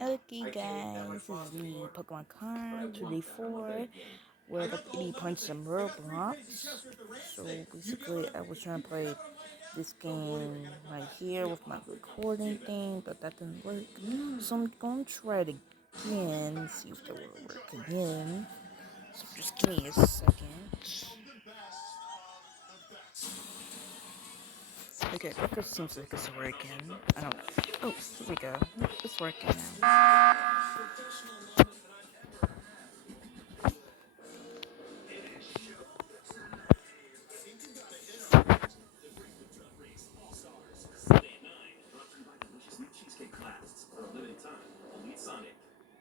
Okay guys, this is me, Pokemon Con 2D4. We're about to be playing some Roblox. So basically I was trying to play this game right here with my recording thing, but that didn't work. So I'm gonna try it again, see if it will work again. So just give me a second. Okay, that seems like it's working. I don't know. Oh, here we go. It's working now.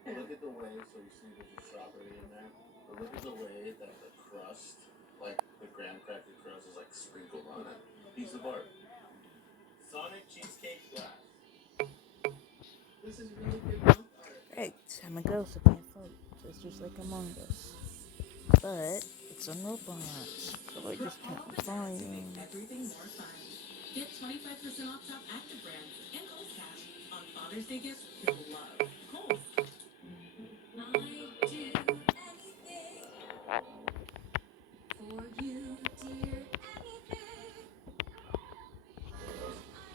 Look at the way, so you see there's a strawberry in there. But look at the way that the crust, like the graham cracker crust, is like sprinkled on it. Piece of art. Sonic cheesecake glass. This is really good milk art. Right, I'm a ghost, I can't fight. So it's just like Among Us. But it's on Roblox. So I just can't find everything more fun. Get 25% off top active brands and Kohl's Cash on Father's Day gifts you'll love. Kohl's. I do anything for you, dear, anything.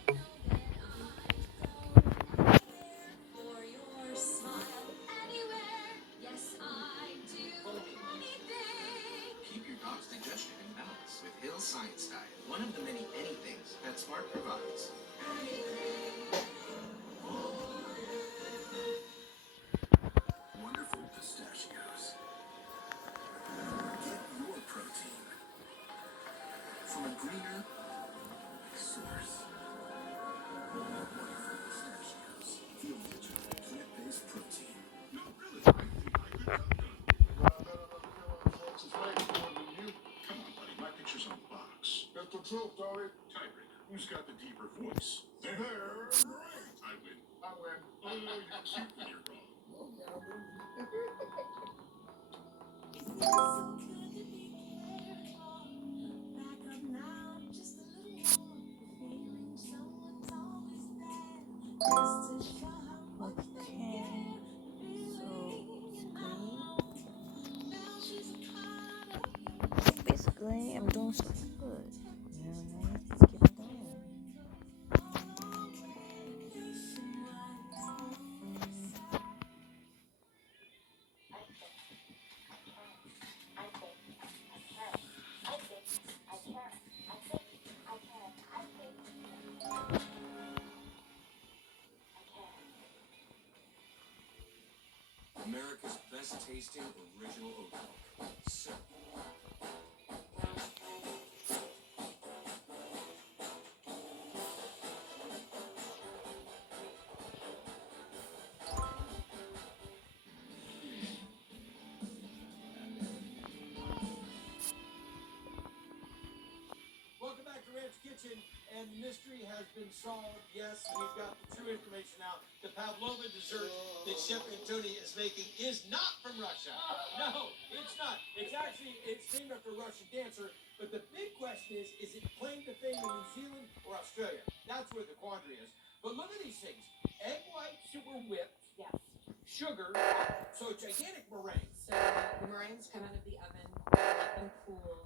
I know that I'd go anywhere for your smile, anywhere. Yes, I do anything. Keep your dog's digestion in balance with Hill's Science Diet, one of the many anythings that Smart provides. Wonderful pistachios. Get your protein from a greener source. Wonderful pistachios. Feel rich plant-based protein. No, really, I think I could cook them. Folks is way more than you. Come on, buddy, my picture's on the box. That's the truth, Dory. Tiebreaker. Who's got the deeper voice? They're right. I win. I win. Oh, you're cute when you're wrong. Oh, yeah, basically, I'm doing something good. You know what I mean? Just keep it going. America's best tasting original oat milk. So. Welcome back to Ranch Kitchen, and the mystery has been solved. Yes, we've got the true information now. The pavlova dessert that Chef Antoni is making is not from Russia. No, it's not. It's named after a Russian dancer. But the big question is it claim to fame in New Zealand or Australia? That's where the quandary is. But look at these things. Egg whites that were whipped. Yes. Sugar. So a gigantic meringue. So the meringues come out of the oven, let them cool.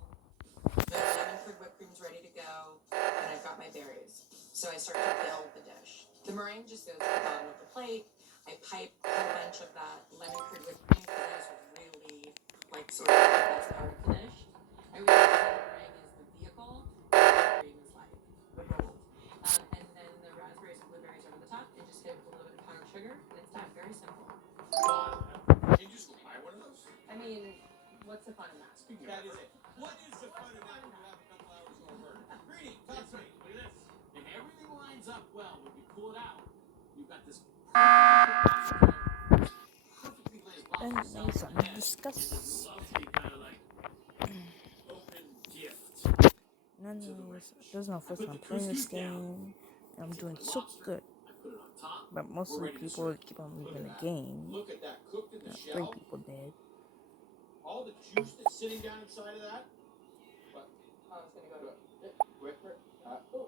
The lemon curd whipped cream's ready to go, and I've got my berries. So I start to build the dish. The meringue just goes to the bottom of the plate. I pipe a whole bunch of that lemon curd whipped cream for those who really like sort of the best part of the dish. I really think the meringue is the vehicle, and the cream is like the gold. And then the raspberries and blueberries over the top, and just hit with a little bit of powdered sugar, and it's done. Very simple. Can you just buy one of those? I mean, what's the fun in that? That is it. What is the fun in that when you have a couple hours over? Greedy, talk to me. Look at this. If everything lines up well when you pull it out, you've got this perfectly glazed And waffle maybe sauce. something to discuss. It's a lovely kind of like open gift. Anyways, there's no first time playing this game. And I'm doing so good. I put it on top. But most of the people keep on leaving the game. Look at that, cooked in the Not shell. 3 people did. All the juice that's sitting down inside of that. But Oh, it's gonna go to quick. Oh.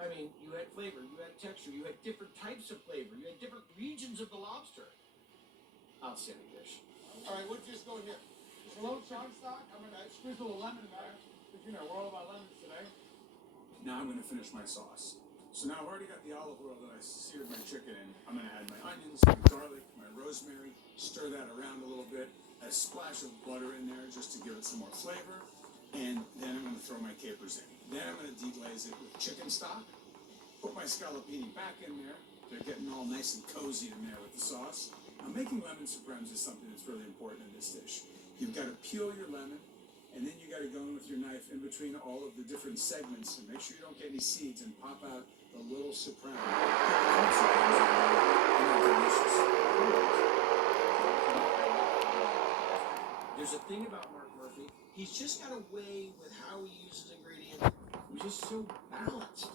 I mean, you had flavor, you had texture, you had different types of flavor, you had different regions of the lobster. Outstanding dish. All right, what's just going here? It's a low shark stock. I'm gonna squeeze a little lemon in there. Because, you know, we're all about lemons today. Now I'm going to finish my sauce. So now I've already got the olive oil that I seared my chicken in. I'm going to add my onions, my garlic, my rosemary, stir that around a little bit, add a splash of butter in there just to give it some more flavor, and then I'm going to throw my capers in. Then I'm going to deglaze it with chicken stock, put my scallopini back in there. They're getting all nice and cozy in there with the sauce. Now making lemon supremes is something that's really important in this dish. You've got to peel your lemon, and then you got to go in with your knife in between all of the different segments and make sure you don't get any seeds and pop out the little supreme. There's a thing about Mark Murphy. He's just got a way with how he uses ingredients. He's just so balanced.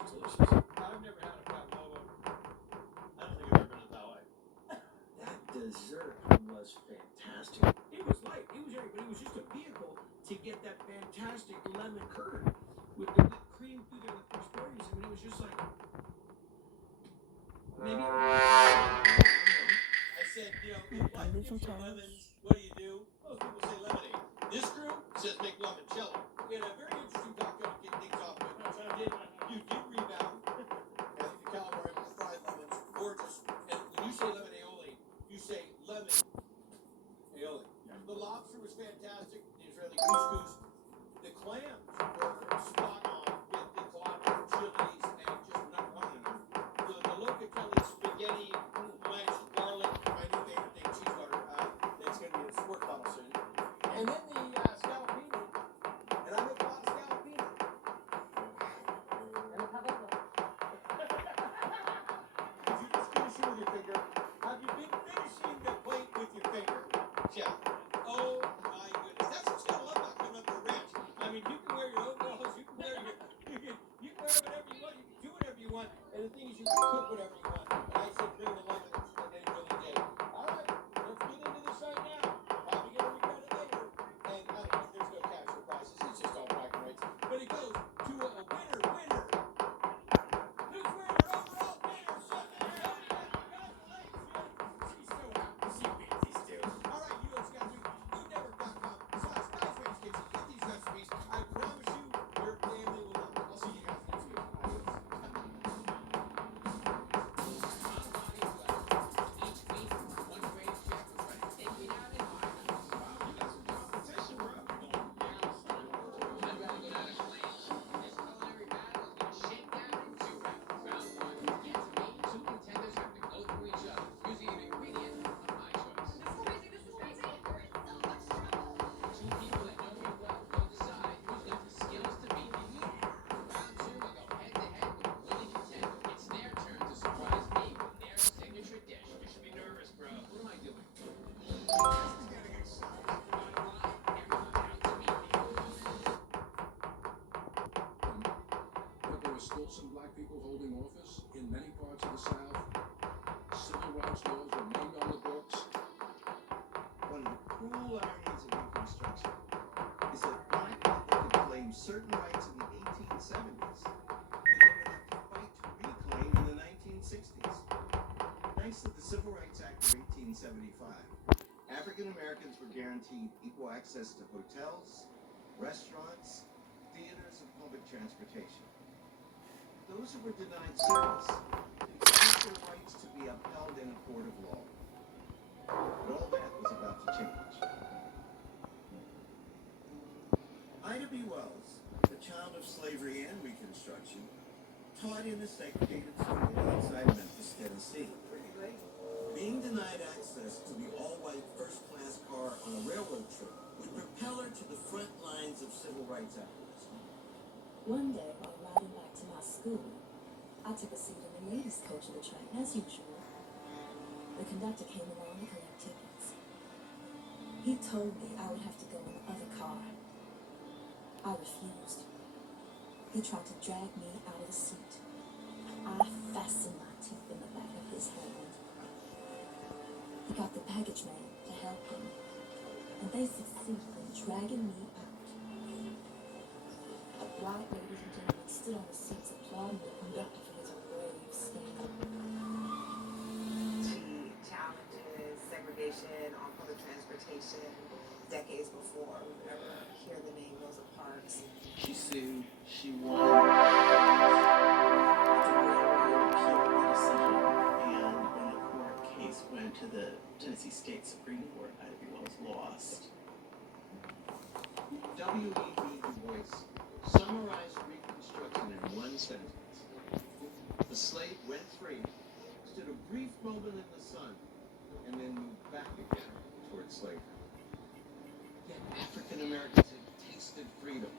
It's delicious. I've never had a pavlova. I don't think I've ever been a Thai. That dessert was fantastic. It was light, it was airy, but it was just a vehicle to get that fantastic lemon curd with the whipped cream through there with fresh berries. I mean, it was just like maybe. I said, you know, if I life do gives some you toast. lemons, what do? Most people say lemonade. This group says make limoncello. We had a very interesting cocktail to kick things off with. You did rebound. I think the calamari with fried lemons, gorgeous. And when you say lemon aioli, you say lemon aioli. Yeah. The lobster was fantastic. The Israeli couscous. The clams were spot on with the cilantro chilies and just not one of them. The locatelli spaghetti, blanched garlic, my new favorite thing, cheese butter. That's going to be in a sport bottle soon. And then the scallopini. And I make a lot of scallopini. And a pavlova. Did you just finish it with your finger? Have you been finishing the plate with your finger? Yeah. Oh my goodness. That's what's gonna love about coming up to the ranch. I mean, you can wear your overalls, you can wear whatever you want, you can do whatever you want, and the thing is you can cook whatever you want. And I said bring the lemons, and they really did. All right, let's get into this right now. Probably gonna regret it later. And I don't know, there's no cash or prizes, it's just all bragging rights. But it goes to a winner. Who's winner? Overall winner, Chef Antonia. Congratulations. She's so happy. She wins these two. All right, you guys got to foodnetwork.com/Guys Kitchen. Get these recipes. I promise you, your family will love it. I'll see you guys next week. Adios. Each week, one great chef is going to take me out in Ireland. Wow, you got some competition, bro. I'd rather go down in flames. This culinary battle is going to shake down in 2 rounds. Round 1 gets me. 2 contenders have to go through each other using an ingredient of my choice. This is crazy. You're in so much trouble. 2 people that know me well will decide who's got the skills to beat me. Round 2, I go head-to-head with a willing contender. It's their turn to surprise me with their signature dish. You should be nervous, bro. What am I doing? This is getting exciting. Bottom line, everyone's out to beat me. But there are still some black people holding office in many parts of the South. Civil rights laws remained on the books. One of the cruel ironies of Reconstruction is that black people could claim certain rights in the 1870s that they would have to fight to reclaim in the 1960s. Thanks to the Civil Rights Act of 1875, African Americans were guaranteed equal access to hotels, restaurants, theaters, and public transportation. Those who were denied service expect their rights to be upheld in a court of law. But all that was about to change. Ida B. Wells, a child of slavery and Reconstruction, taught in a segregated school outside Memphis, Tennessee. Being denied access to the all-white first-class car on a railroad trip would propel her to the front lines of civil rights activism. One day, while riding back to my school, I took a seat in the ladies' coach of the train, as usual. The conductor came along to collect tickets. He told me I would have to go in the other car. I refused. He tried to drag me out of the seat. I fastened my teeth in the back of his hand. He got the baggage man to help him, and they succeeded in dragging me out. White ladies and gentlemen stood on the seats pardon the conductor for his grave scheme. She challenges segregation on public transportation decades before we would ever hear the name Rosa Parks. She sued, she won. It's a railroad appeal decision, and when the court case went to the Tennessee State Supreme Court, Ivy Wells lost. W.E.B. Du Bois summarized Reconstruction in one sentence. The slave went free, stood a brief moment in the sun, and then moved back again towards slavery. Yet African Americans had tasted freedom.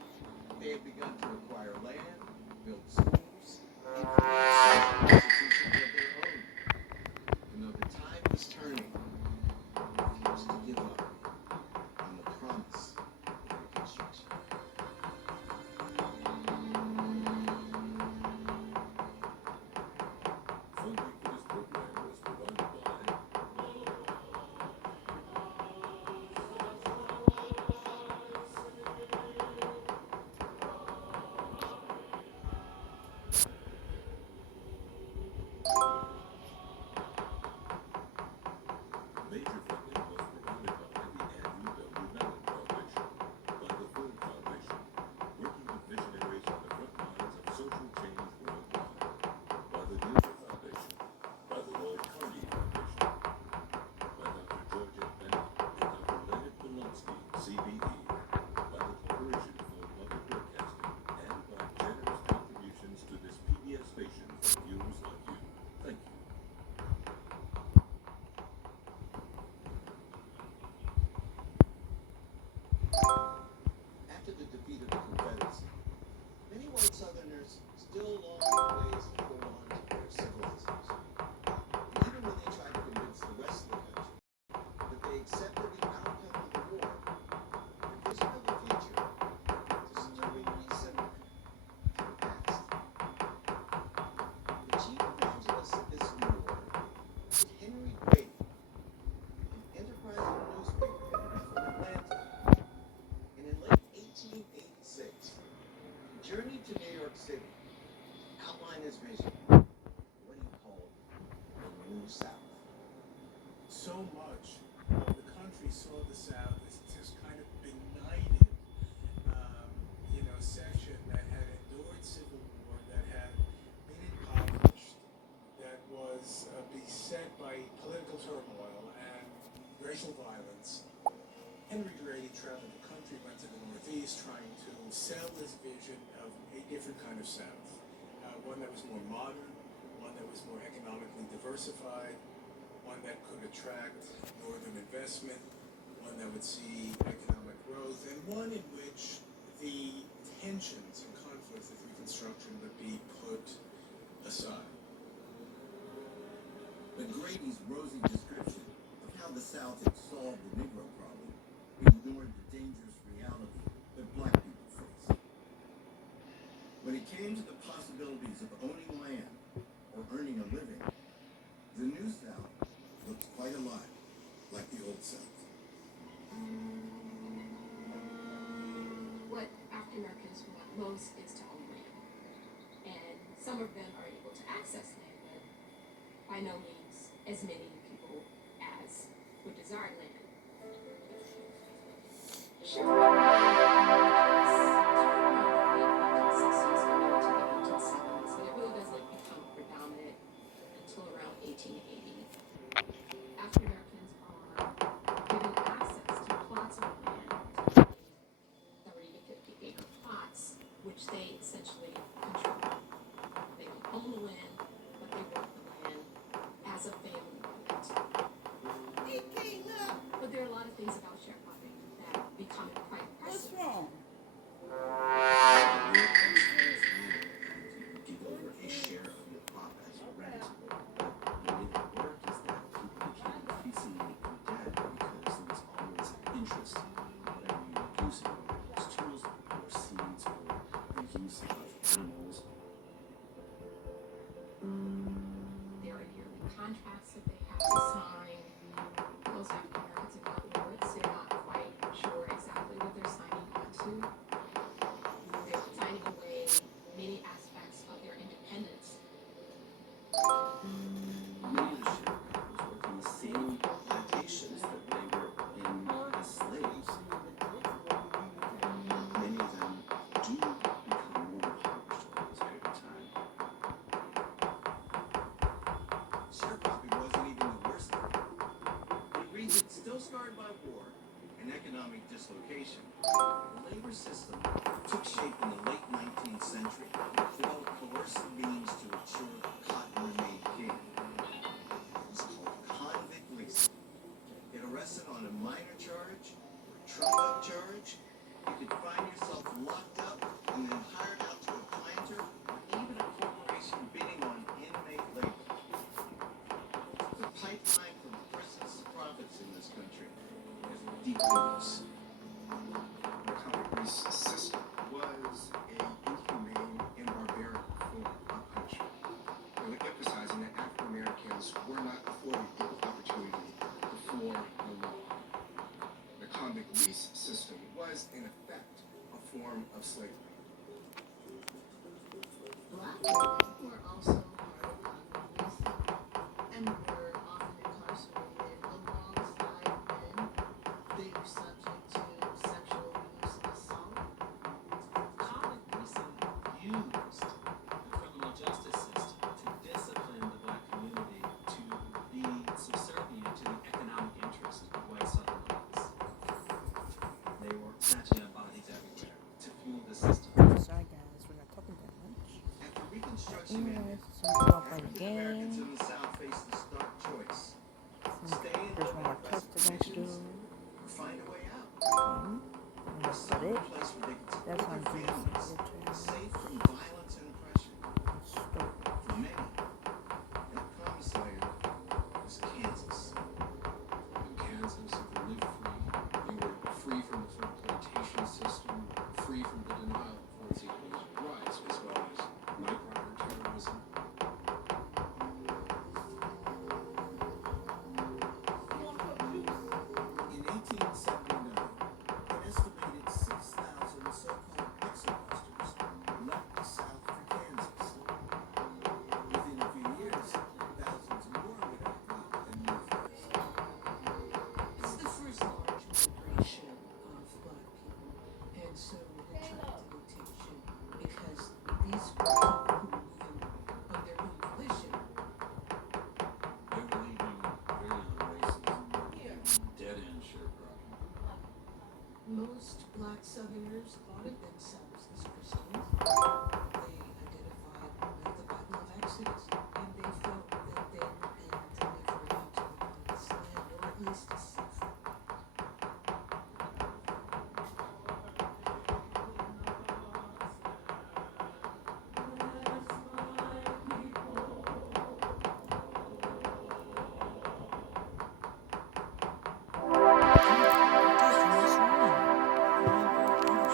They had begun to acquire land, build schools, and create social institutions of their own. And though the tide was turning, they refused to give up on the promise of Reconstruction. Funding for this program was provided by major funding was provided by the Andrew W. Mellon Foundation, by the Ford Foundation, working with visionaries on the front lines of social change worldwide, by the Gilder Foundation, by the Lloyd Carnegie Foundation, by Dr. Georgia Bennett and Dr. Leonard Polonsky, CBE, by the Corporation for Public Broadcasting, and by generous contributions to this PBS station from viewers like you. Thank you. After the defeat of the Confederacy, many white Southerners still longed for ways to hold on to their civilization. And even when they tried to convince the rest of the country that they accepted the outcome of the war, their vision of the future disturbingly similar to the past. The chief evangelist of this new order was Henry Grady, an enterprising newspaper editor from Atlanta. And in late 1886, he journeyed to New York City to outline his vision, what he called the New South. So much of the country saw the South as this kind of benighted, section that had endured civil war, that had been impoverished, that was beset by political turmoil and racial violence. Henry Grady traveled the country, went to the Northeast, trying to sell his vision of a different kind of South, one that was more modern, one that was more economically diversified, one that could attract northern investment, one that would see economic growth, and one in which the tensions and conflicts of Reconstruction would be put aside. But Grady's rosy description of how the South had solved the Negro problem ignored the dangerous reality that black people face. When it came to the possibilities of owning land or earning a living, the New South looked quite a lot like the Old South. What African Americans want most is to own land. And some of them are able to access land, but by no means as many people as would desire land. But it really doesn't become predominant until around 1880. African Americans are given access to plots of land, 30 to 50 acre plots, which they essentially control. They don't own the land, but they work the land as a family unit. But there are a lot of things about sharecropping that become quite What's impressive. wrong? Give over a share of the crop as rent. But the way that worked is that people became increasingly in debt because there was always interest in whatever you were using, whether it was tools or seeds or the use of animals. There are yearly contracts that they have to sign. Most African Americans are not literate, so they're not quite sure exactly what they're signing on to. They're signing away many aspects of their independence Sharecropping wasn't even the worst of it. In regions still scarred by war and economic dislocation, the labor system took shape in the late 19th century to develop coercive means to ensure cotton remained king. It was called convict leasing. Get arrested on a minor charge or a trumped-up charge, you could find yourself locked up and then hired out to a planter or even a corporation bidding on inmate labor. The pipeline from prisons to profits in this country is deep roots. The convict lease system was a inhumane and barbaric form of punishment, really emphasizing that African Americans were not afforded equal opportunity before the law. The convict lease system was, in effect, a form of slavery. Black women were also part of convict leasing and were often incarcerated alongside men. They were subject to sexual abuse and assault. Convict leasing used the criminal justice system to discipline the black community to be subservient to the economic interest of white Southern elites. They were snatching up bodies everywhere to fuel the system. Sorry guys, we're not talking that much. After But Reconstruction anyways, ended, so I'm still playing the African Americans game. in the South faced the stark choice: And stay and there's live one on more test oppressive I'm going to do. conditions, or find a way out. And that's about Settle it. a place where they could That's support how I'm their doing families, some filters. safe from violence and oppression. So, For many, that promised land was Kansas. In Kansas, if you lived free, you were free from the full plantation system, free from the denial of one's equal rights, as well as night rider terrorism. In 1879, an estimated 6,000 so-called exodusters left the South for Kansas. Within a few years, thousands more would uproot and move west. It's the first large migration of black people, and so it attracted attention because these were people who were moving of their own volition. They were leaving virulent racism, dead-end sharecropping. Most black Southerners thought of themselves as Christians. They identified with the Bible of Exodus, and they felt that they were being delivered out to the promised land, or at least a season.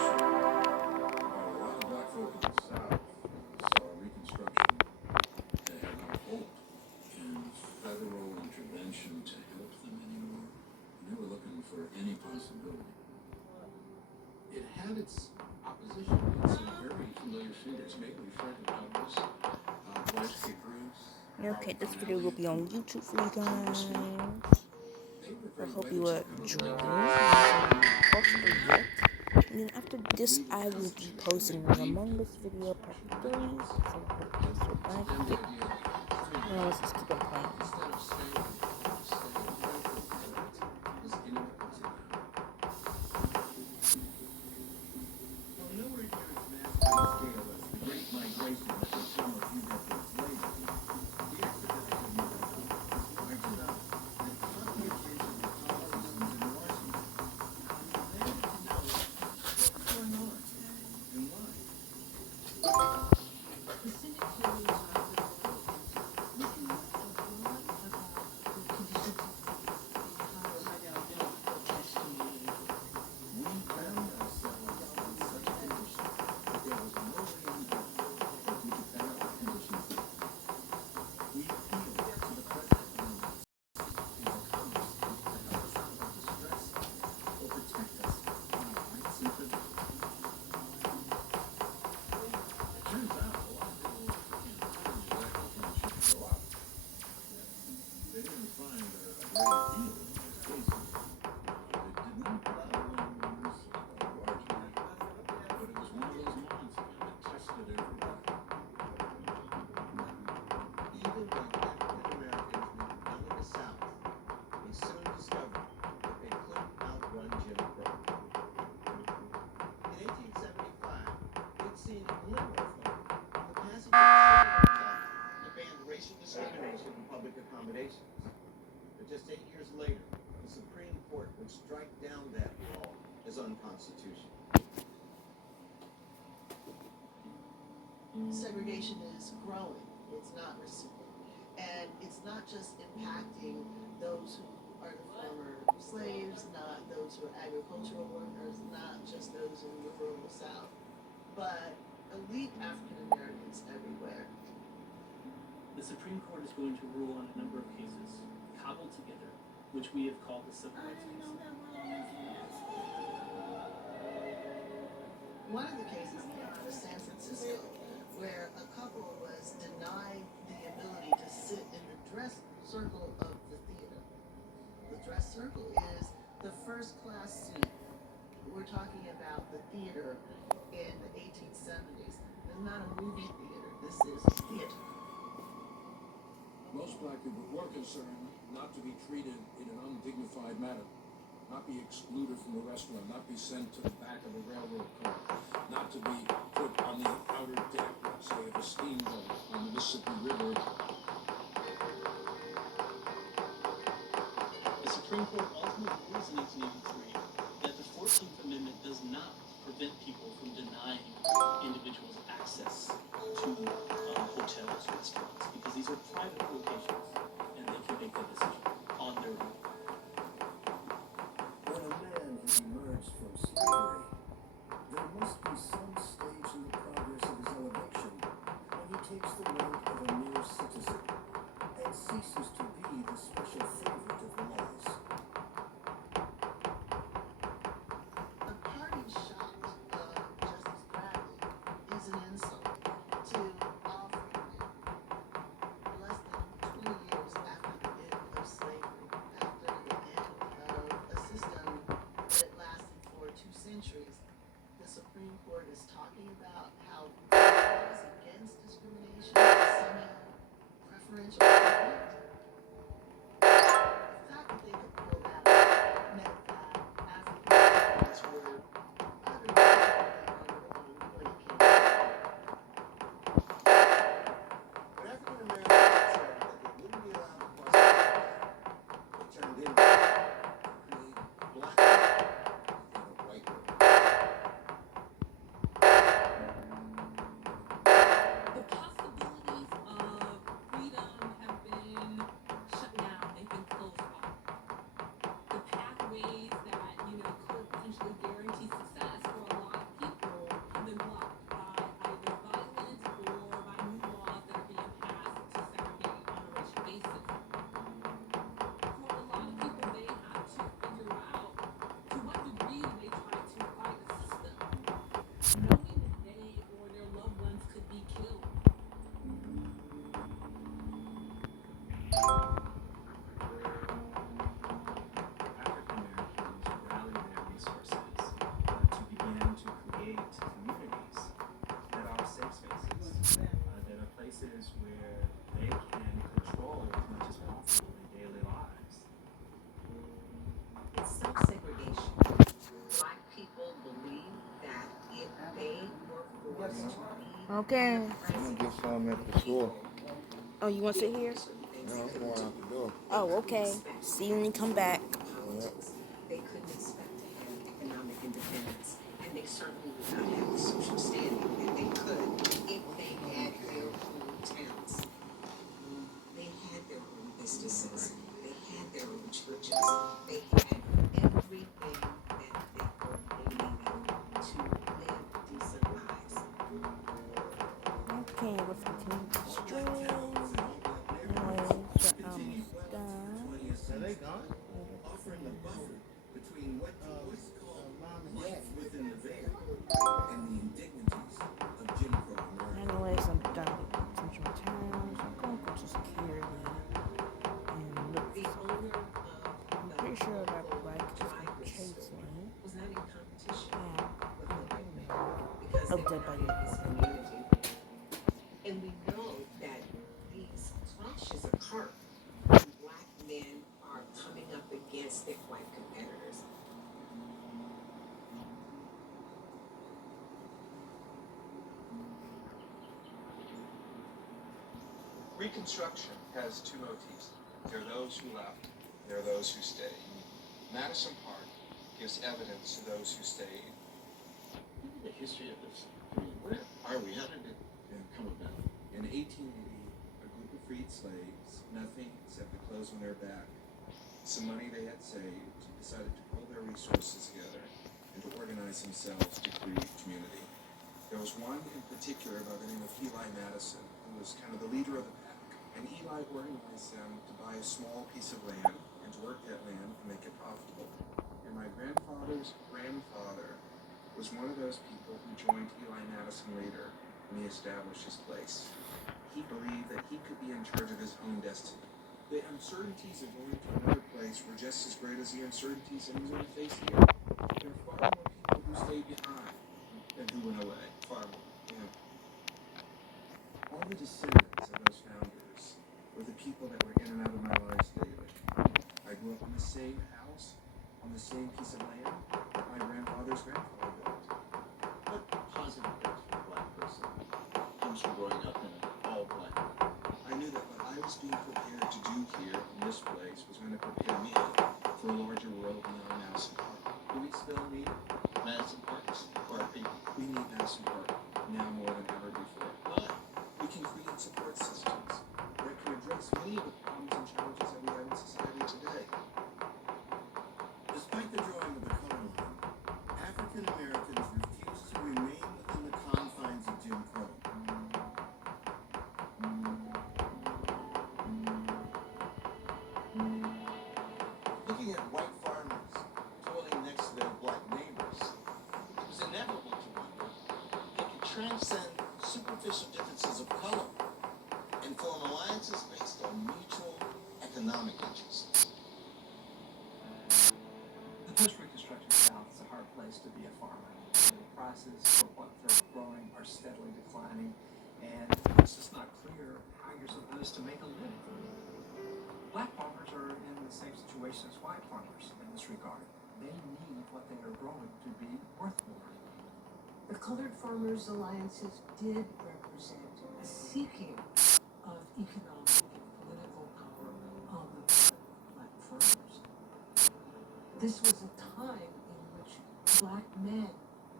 A lot of black folk in the South saw Reconstruction that had no hope in federal intervention to help them anymore. And they were looking for any possibility. It had its opposition in some very familiar figures, mainly Frederick Douglass, Blanche K. Bruce. okay, this video will be on YouTube for you guys. I hope you enjoy it. Possibly yet. And then after this, I will be posting an Among Us video part 3. So hope you survive it. Now let's just keep on playing. Instead of staying was inevitable. While nowhere near as massive scale as the Great Migration that would come a few decades later, the expedition movement was large enough that caught the attention of politicians in Washington, who demanded to know what was going on and why. The Senate hearings around the world looking a lot about the conditions of labor because testimony. We found ourselves in such a condition that there was no way in the world that we could better our conditions there. We appealed to the President of the United States and to Congress to help us out of our distress or protect us from our rights and privileges. It turns out a lot of people told me that government should go up. They didn't find a great deal in most cases. It did not rise largely, but it was one of those moments again that tested everybody. Even when African Americans accommodations. But just 8 years later, the Supreme Court would strike down that law as unconstitutional. Segregation is growing, it's not receding. And it's not just impacting those who are the former slaves, not those who are agricultural workers, not just those in the rural South, but elite African Americans everywhere. The Supreme Court is going to rule on a number of cases, cobbled together, which we have called the civil rights cases. One of the cases came out of San Francisco, where a couple was denied the ability to sit in the dress circle of the theater. The dress circle is the first class seat. We're talking about the theater in the 1870s. It's not a movie theater, this is theater. Most black people were concerned not to be treated in an undignified manner, not be excluded from the restaurant, not be sent to the back of a railroad car, not to be put on the outer deck, let's say, of a steamboat on the Mississippi River. The Supreme Court ultimately rules in 1883 that the 14th Amendment does not prevent people from denying individuals access to hotels, restaurants, because these are private locations and they can make that decision on their own. When a man has emerged from slavery, there must be some stage in the progress of his elevation when he takes the rank of a mere citizen and ceases to be the special favorite of the laws. The parting shot of Justice Bradley is an insult to all free men. Less than 20 years after the end of slavery, after the end of a system that lasted for 2 centuries, the Supreme Court is talking about how laws against discrimination is somehow preferential treatment. The fact that they could pull that off meant that African Americans were utterly on when it came to When African Americans said that they wouldn't be allowed to participate, they turned in to create black people instead of white people. The possibilities of freedom have been shut down, they've been closed off. The pathways that, could potentially guarantee success for a lot of people have been blocked by either violence or by new laws that are being passed to segregate on a racial basis. For a lot of people, they have to figure out to what degree do they try to fight the system, knowing that they or their loved ones could be killed. African Americans rally their resources to begin to create communities that are safe spaces, that are places where they can control as much as possible their daily lives. It's self-segregation. Black people believe that if they were forced to be Okay. I'm gonna get some at the store. Oh, you want to sit here? Yeah, I'm going out the door. Oh, okay. See you when you come back. They couldn't expect to have economic independence, and they certainly would not have the social standing that they could if they had their own towns. They had their own businesses. They had their own churches. They had everything that they needed to live decent lives. Okay, we're continuing to stream. Anyways, we're almost done. Are they gone? Offering a buffer between what you once called life within the veil and the indignities of Jim Crow America. Anyways, I'm done with Central Towns. I'm going to go to security and look The for owner of I'm the pretty sure that local bike is dry going to goods chase store me. was not in competition Yeah. with the white man because Oh, they dead were by in you. his community. And we know that these clashes occur when black men are coming up against their white competitors. Reconstruction has two motifs. There are those who left, there are those who stayed. Madison Park gives evidence to those who stayed. The history of this. Where are we? How did it come about? In 1880, a group of freed slaves, nothing except the clothes on their back, some money they had saved, decided to pull their resources together and to organize themselves to create community. There was one in particular by the name of Eli Madison, who was kind of the leader of the pack. And Eli organized them to buy a small piece of land and to work that land and make it profitable. And my grandfather's grandfather was one of those people who joined Eli Madison later when he established his place. He believed that he could be in charge of his own destiny. The uncertainties of going to another place were just as great as the uncertainties that he was going to face here. There are far more people who stayed behind than who went away. Far more. Yeah. All the descendants of those founders were the people that were in and out of my lives daily. I grew up in the same house, on the same piece of land that my grandfather's grandfather built. What positive things for a black person comes from growing up in an all-black? I knew that what I was being prepared to do here in this place was going to prepare me for a larger world beyond Madison Park. Do we still need Madison Parks for our people? We need Madison Park now more than ever before. Why? We can create support systems that can address many of the problems and challenges that we have in society today. Despite the drawing of the color line, African Americans refused to remain within the confines of Jim Crow. Looking at white farmers toiling next to their black neighbors, it was inevitable to wonder if they could transcend superficial differences of color and form alliances based on mutual economic interests. The post-Reconstruction South is a hard place to be a farmer. The prices for what they're growing are steadily declining, and it's just not clear how you're supposed to make a living. Black farmers are in the same situation as white farmers in this regard. They need what they are growing to be worth more. The Colored Farmers Alliances did represent a seeking of economic and political power on the part of black farmers. This was a time in which black men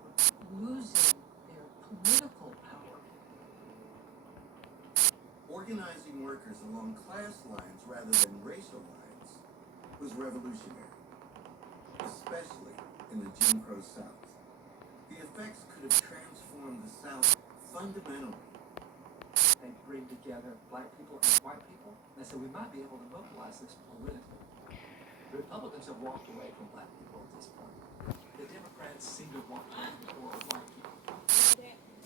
were losing their political power. Organizing workers along class lines rather than racial lines was revolutionary, especially in the Jim Crow South. The effects could have transformed the South fundamentally. They bring together black people and white people. They said we might be able to mobilize this politically. The Republicans have walked away from black people at this point. The Democrats seem to want to move toward white people.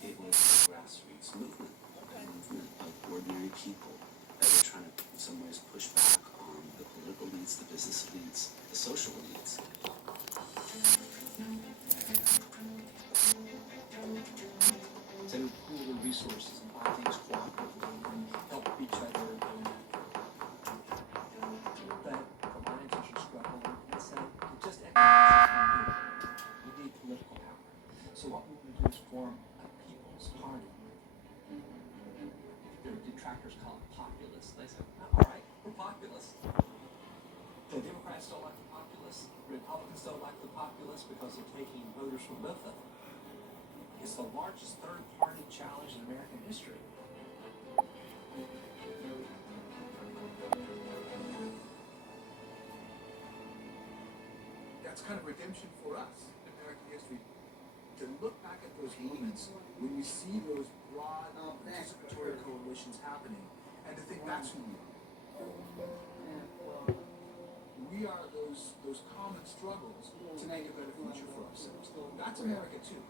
It was a grassroots movement, a movement of ordinary people that were trying to, in some ways, push back on the political elites, the business elites, the social elites. To pool their resources and buy things cooperatively and help each other. But the alliances are struggling, and they say it just economics is going to do it. We need political power. So what we want to do is form a people's party. Their detractors call it populist. They say, oh, all right, we're populists. The Democrats don't like the populists. Republicans don't like the populists because they're taking voters from both of them. It's the largest third-party challenge in American history. That's kind of redemption for us in American history. To look back at those moments when you see those broad participatory coalitions happening and to think that's who we are. We are those common struggles to make a better future for ourselves. That's America too.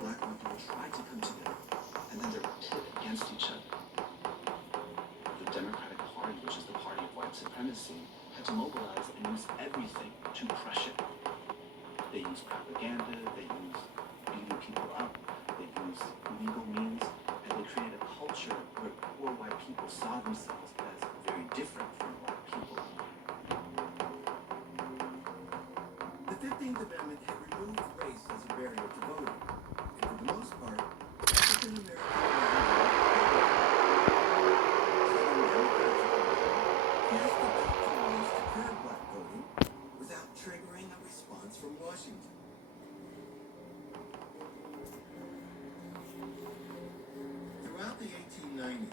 Black people tried to come together, and then they were pit against each other. The Democratic Party, which is the party of white supremacy, had to mobilize and use everything to crush it. They used propaganda, they used beating people up, they used legal means, and they created a culture where poor white people saw themselves as very different from black people. The 15th Amendment had removed race as a barrier to voting, and for the most part,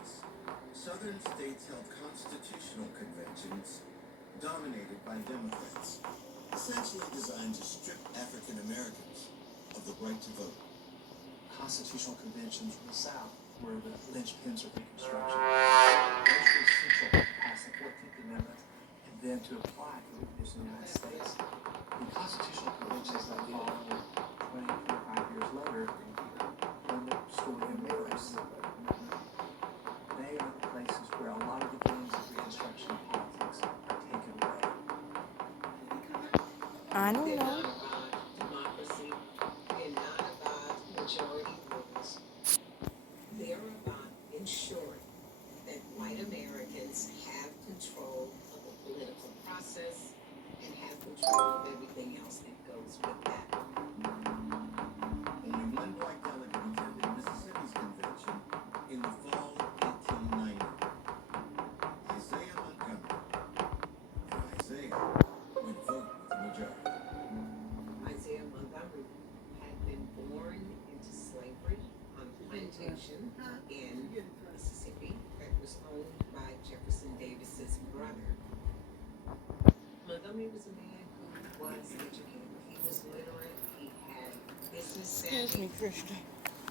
states, Southern states held constitutional conventions dominated by Democrats, essentially designed to strip African Americans of the right to vote. Constitutional conventions in the South were the linchpins of Reconstruction. Those were essential to pass the 14th Amendment and then to apply to reproduce in the United States. The constitutional conventions that followed 20, 25 years later are the story in reverse. They are the places where a lot of the gains of Reconstruction politics are taken away. I don't They're know. not about democracy. They're not about majority rules. They're about ensuring that white Americans have control of the political process and have control of everything else that goes with that. Only one white delegate attended Mississippi's convention in the fall of 1890. Isaiah Montgomery. And Isaiah would vote with the majority. Isaiah Montgomery had been born into slavery on a plantation in Mississippi that was owned by Jefferson Davis's brother. Montgomery was a man who was educated. He was literate. He had business Excuse me, savvy. Christian.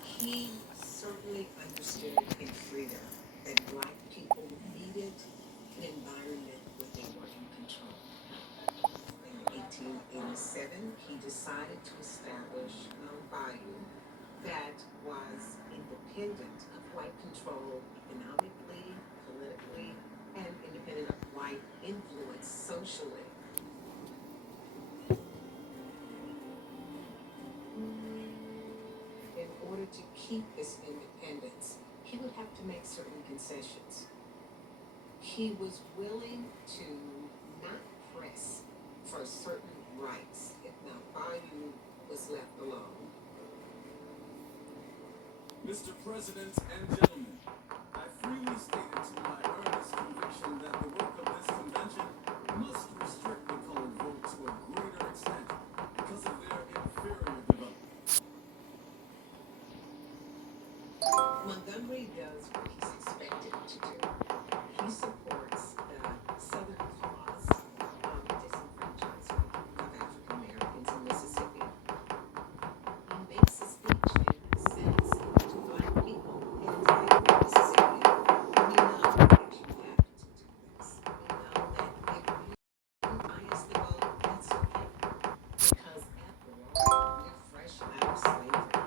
He certainly understood in freedom that black people needed an environment where they were in control. In 1887, he decided to establish Bayou that was independent of white control economically, politically, and independent of white influence socially. In order to keep this independence, he would have to make certain concessions. He was willing to not press for certain rights if now Bayou was left alone. Mr. President and gentlemen, I freely stated my earnest conviction that the work of this convention must restrict the colored vote to a greater extent because of their inferior development. Montgomery does what he's expected to do. He supports the Southern cause of disenfranchisement of African Americans in Mississippi. He makes a speech and says to black people and to Mississippi, we know that you have to do this. We know that if you bias the vote, that's okay. Because after all, we're fresh out of slavery.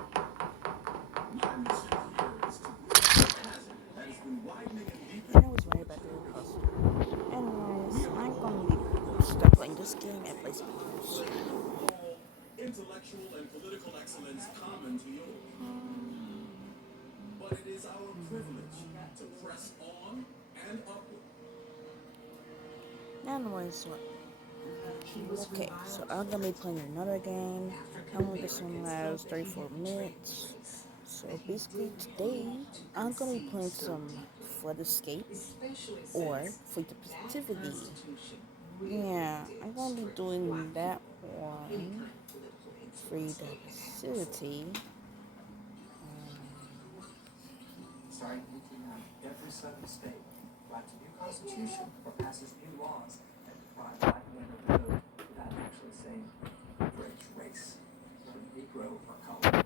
My mission here is to bridge the chasm that has been widening and deepening. And I was right about the imposter. Anyways, I'm gonna be stuck playing this game and play something else. All intellectual and political excellence common to yours. But it is our privilege to press on and upward. Anyways, what? He was Okay, so reviled I'm gonna be playing another game. African I'm gonna this one Americans last felt that he 34 had betrayed minutes. race, So that he basically didn't today, need to I'm gonna be concede playing so some deeply, Flood Escape especially or since Fleet that Positivity. constitution really Yeah, did I'm gonna be strip doing black that people of any one. kind of political Free influence the they had facility. Starting in 1890, every southern state writes a new constitution or passes new laws that deprive black men of the vote without actually saying race, or Negro, or color.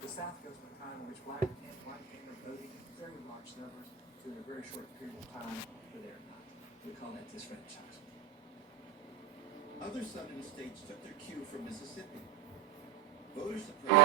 The South goes from a time in which black and white men are voting in very large numbers to in a very short period of time where they're not. We call that disfranchisement. Other southern states took their cue from Mississippi. Voter suppression